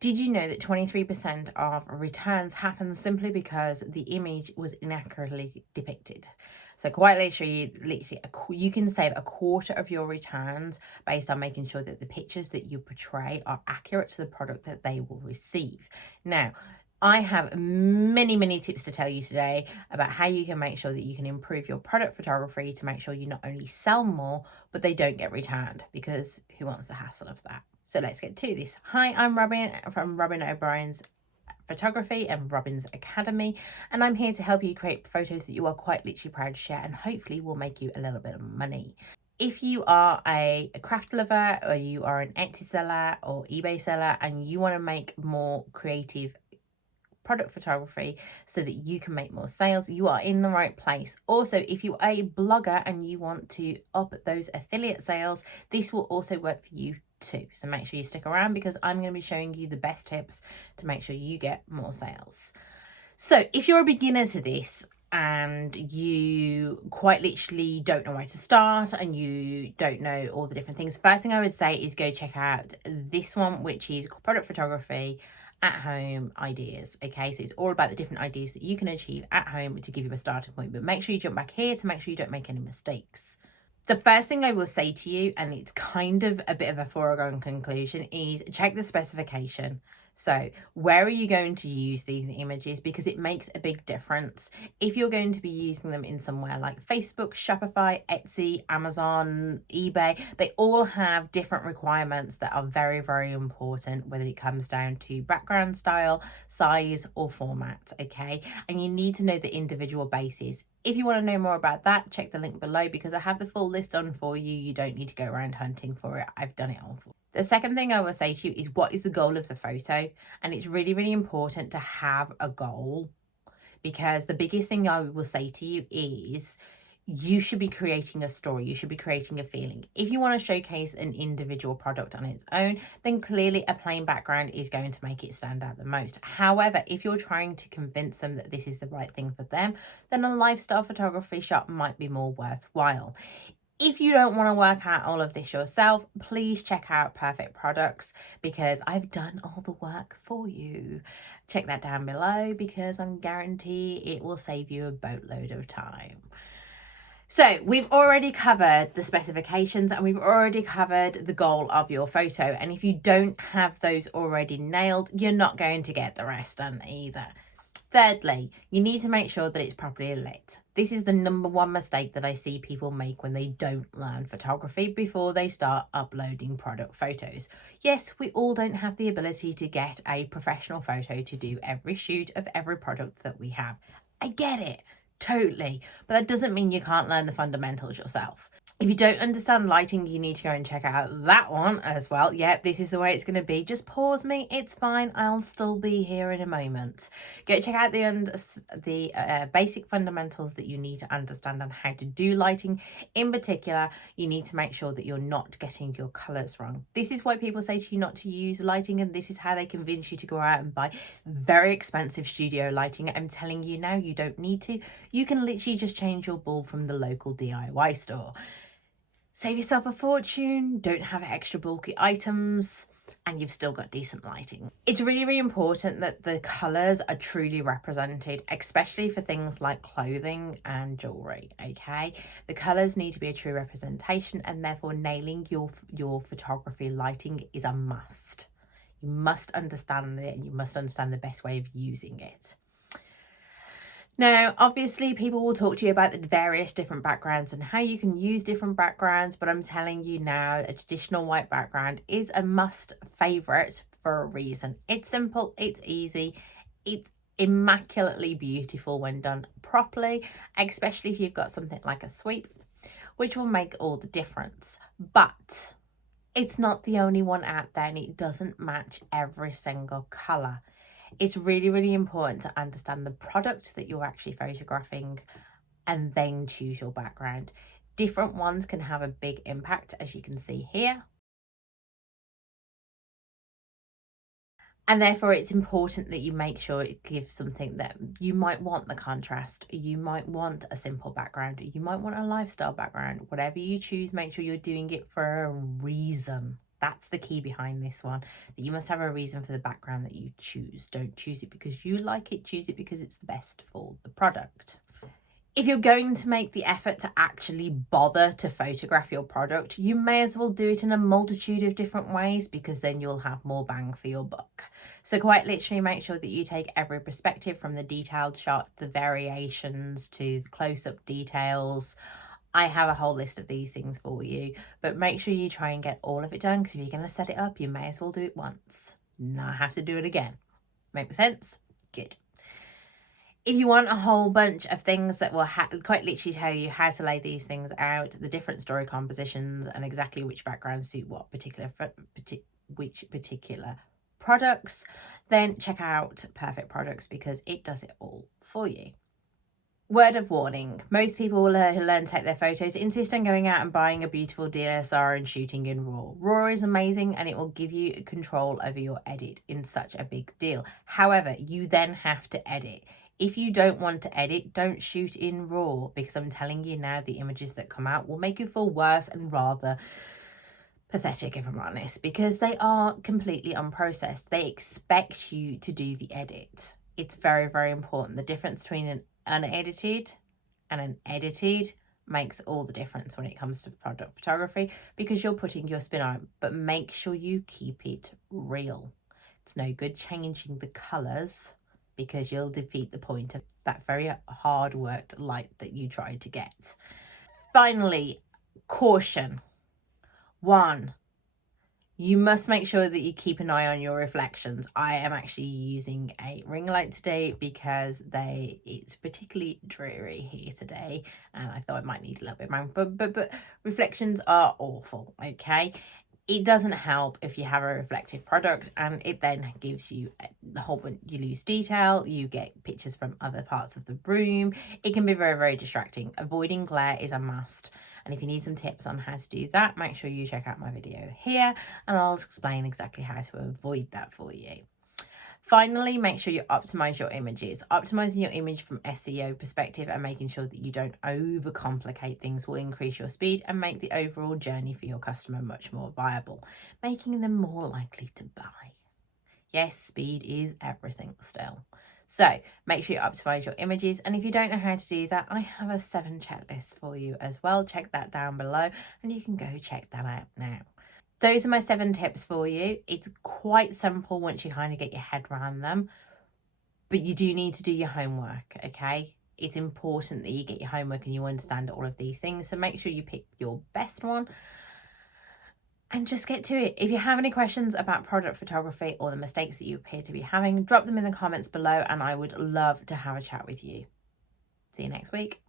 Did you know that 23% of returns happen simply because the image was inaccurately depicted? So quite literally, you can save a quarter of your returns based on making sure that the pictures that you portray are accurate to the product that they will receive. Now, I have many, many tips to tell you today about how you can make sure that you can improve your product photography to make sure you not only sell more, but they don't get returned, because who wants the hassle of that? So let's get to this. Hi, I'm Robyn from Robyn O'Brien's Photography and Robyn's Academy, and I'm here to help you create photos that you are quite literally proud to share and hopefully will make you a little bit of money. If you are a craft lover, or you are an Etsy seller or eBay seller and you want to make more creative product photography so that you can make more sales, you are in the right place. Also, if you are a blogger and you want to up those affiliate sales, this will also work for you too. So make sure you stick around, because I'm going to be showing you the best tips to make sure you get more sales. So if you're a beginner to this and you quite literally don't know where to start and you don't know all the different things, first thing I would say is go check out this one, which is product photography at home ideas. Okay, so it's all about the different ideas that you can achieve at home to give you a starting point, but make sure you jump back here to make sure you don't make any mistakes. The first thing I will say to you, and it's kind of a bit of a foregone conclusion, is check the specification. So where are you going to use these images? Because it makes a big difference. If you're going to be using them in somewhere like Facebook, Shopify, Etsy, Amazon, eBay, they all have different requirements that are very, very important, whether it comes down to background style, size, or format, okay? And you need to know the individual bases. If you want to know more about that, check the link below, because I have the full list done for you. You don't need to go around hunting for it. I've done it all for you. The second thing I will say to you is, what is the goal of the photo? And it's really, really important to have a goal, because the biggest thing I will say to you is you should be creating a story. You should be creating a feeling. If you want to showcase an individual product on its own, then clearly a plain background is going to make it stand out the most. However, if you're trying to convince them that this is the right thing for them, then a lifestyle photography shot might be more worthwhile. If you don't want to work out all of this yourself, please check out Perfect Products, because I've done all the work for you. Check that down below, because I guarantee it will save you a boatload of time. So we've already covered the specifications and we've already covered the goal of your photo. And if you don't have those already nailed, you're not going to get the rest done either. Thirdly, you need to make sure that it's properly lit. This is the number one mistake that I see people make when they don't learn photography before they start uploading product photos. Yes, we all don't have the ability to get a professional photo to do every shoot of every product that we have. I get it, totally. But that doesn't mean you can't learn the fundamentals yourself. If you don't understand lighting, you need to go and check out that one as well. Yep, this is the way it's going to be. Just pause me. It's fine. I'll still be here in a moment. Go check out the basic fundamentals that you need to understand on how to do lighting. In particular, you need to make sure that you're not getting your colours wrong. This is why people say to you not to use lighting, and this is how they convince you to go out and buy very expensive studio lighting. I'm telling you now, you don't need to. You can literally just change your bulb from the local DIY store. Save yourself a fortune, don't have extra bulky items, and you've still got decent lighting. It's really, really important that the colours are truly represented, especially for things like clothing and jewellery, okay? The colours need to be a true representation, and therefore nailing your photography lighting is a must. You must understand it, and you must understand the best way of using it. Now, obviously, people will talk to you about the various different backgrounds and how you can use different backgrounds, but I'm telling you now, a traditional white background is a must favourite for a reason. It's simple, it's easy, it's immaculately beautiful when done properly, especially if you've got something like a sweep, which will make all the difference. But it's not the only one out there, and it doesn't match every single colour. It's really, really important to understand the product that you're actually photographing and then choose your background. Different ones can have a big impact, as you can see here. And therefore, it's important that you make sure it gives something that you might want the contrast, you might want a simple background, you might want a lifestyle background. Whatever you choose, make sure you're doing it for a reason. That's the key behind this one, that you must have a reason for the background that you choose. Don't choose it because you like it, choose it because it's the best for the product. If you're going to make the effort to actually bother to photograph your product, you may as well do it in a multitude of different ways, because then you'll have more bang for your buck. So quite literally make sure that you take every perspective, from the detailed shot, the variations, to the close-up details. I have a whole list of these things for you, but make sure you try and get all of it done, because if you're going to set it up, you may as well do it once, not have to do it again. Make sense? Good. If you want a whole bunch of things that will quite literally tell you how to lay these things out, the different story compositions, and exactly which backgrounds suit what particular products, then check out Perfect Products, because it does it all for you. Word of warning, most people who learn to take their photos insist on going out and buying a beautiful DSLR and shooting in RAW. RAW is amazing and it will give you control over your edit in such a big deal. However, you then have to edit. If you don't want to edit, don't shoot in RAW, because I'm telling you now, the images that come out will make you feel worse and rather pathetic, if I'm honest, because they are completely unprocessed. They expect you to do the edit. It's very, very important. The difference between an unedited and an edited makes all the difference when it comes to product photography, because you're putting your spin on it, but make sure you keep it real. It's no good changing the colors, because you'll defeat the point of that very hard worked light that you tried to get. Finally, caution. 1, you must make sure that you keep an eye on your reflections. I am actually using a ring light today because it's particularly dreary here today, and I thought I might need a little bit more, but reflections are awful, okay? It doesn't help if you have a reflective product and it then gives you a whole bunch, you lose detail, you get pictures from other parts of the room. It can be very, very distracting. Avoiding glare is a must. And if you need some tips on how to do that, make sure you check out my video here and I'll explain exactly how to avoid that for you. Finally, make sure you optimize your images. Optimizing your image from SEO perspective and making sure that you don't overcomplicate things will increase your speed and make the overall journey for your customer much more viable, making them more likely to buy. Yes, speed is everything still. So make sure you optimize your images. And if you don't know how to do that, I have a 7 checklist for you as well. Check that down below and you can go check that out now. Those are my 7 tips for you. It's quite simple once you kind of get your head around them, but you do need to do your homework, okay? It's important that you get your homework and you understand all of these things. So make sure you pick your best one and just get to it. If you have any questions about product photography or the mistakes that you appear to be having, drop them in the comments below and I would love to have a chat with you. See you next week.